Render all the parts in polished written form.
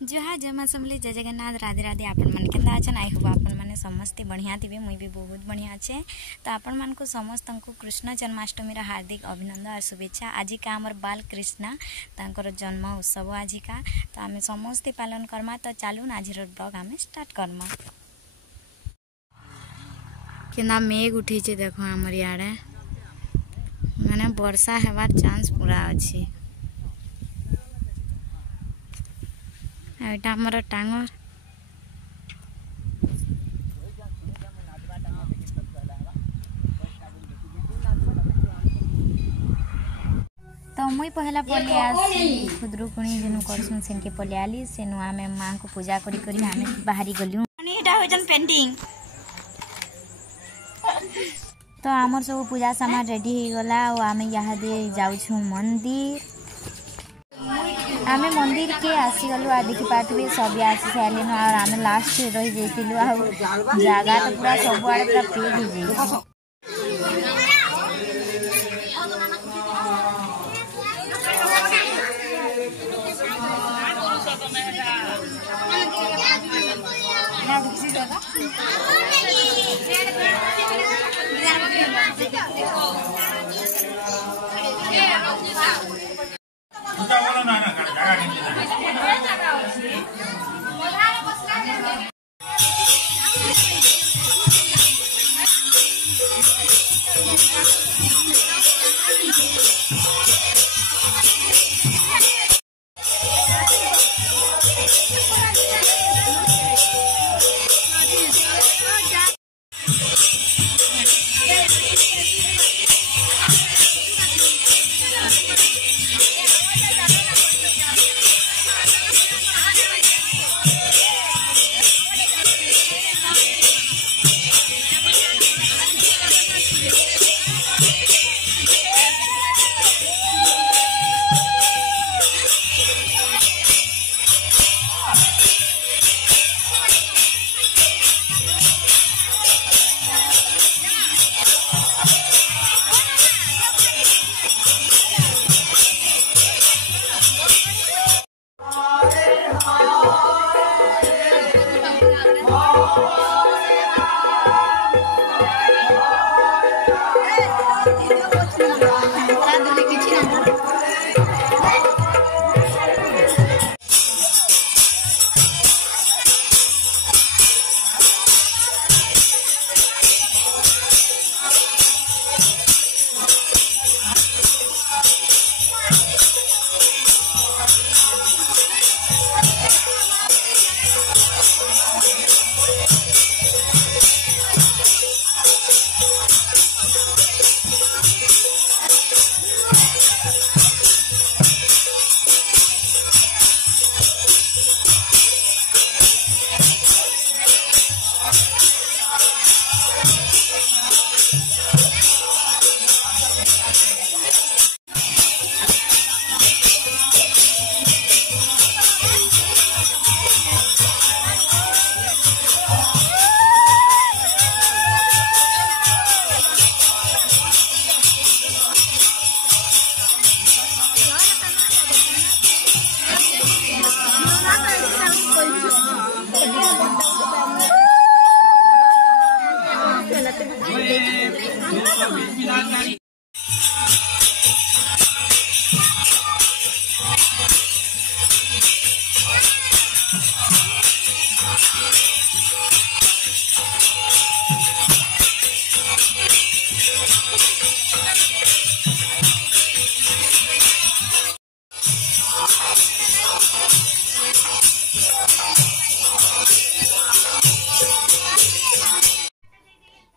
जहाँ जमा समले जय जगन्नाथ राधे राधे। आपण मन केंदा अछन? आई होप आपण माने समस्त बढ़िया थिबे। मुई भी बहुत बढ़िया अच्छे। तो आपण मन को समस्त को कृष्ण जन्माष्टमी रा हार्दिक अभिनंदन और शुभेच्छा। आज का हमर बाल कृष्णा तांकर जन्म उत्सव आज का, तो आमे समस्त पालन करमा। तो चालून आज ब्लॉग आमे स्टार्ट करमा। केना मेघ उठी छे देखो हमर याडे, माने वर्षा हेबार चांस पूरा अछि। एटा हमर टांगर तो मुई पहला पले आसी खुदरुकुणी जेनु करसुन सेन के पले आली सेनु आमे मां को पूजा करी करी आमे बाहरी गलियो। एटा होजन पेंटिंग तो आमर सब पूजा सामान रेडी हो गला और आमे यहाँ दे जाउछु मंदिर। आमे मंदिर के आसी गलु आ देखि पाथबे सब आसी साले न और आमे लास्ट रही जइतिलु आ जागा तो पूरा सब आड़े पूरा पेड़ हो जइति।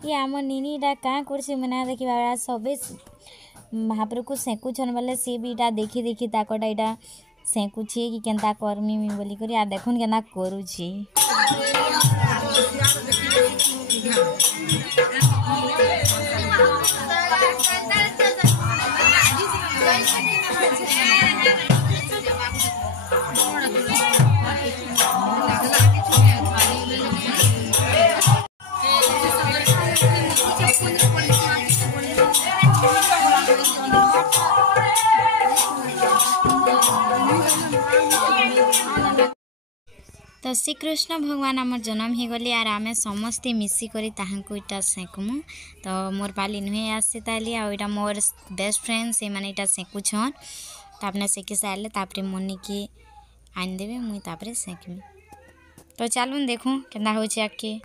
ये आम नीनीटा क्या कर मैंने देखा सबे महाप्रभु को सेकुछन बोले सी भी इटा देखी देखी ताकटा इटा सेकुछे कि केनता करमी बोली करी आ देखुन केना करूछि। तो श्रीकृष्ण भगवान आम जन्म हो गली आर आम समस्ते मिसिकर इटा सेकमु। तो मोर पाली नुहे आसी ताली आईटा मोर बेस्ट फ्रेंड से मैंने इटा सेकुछन। तो आपने सेकी सारे तापरे मनी की आनदेवे मुई तापरे सेकमी। तो चलून देखूँ केंदा हो आके।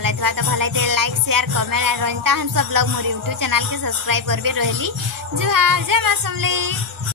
भलाई थवा तो भलाई थे लाइक शेयर कमेंट और रोहिंता हंस ब्लॉग मोर यूट्यूब चैनल के सब्सक्राइब करबे रहली। जुहार जय मां समले।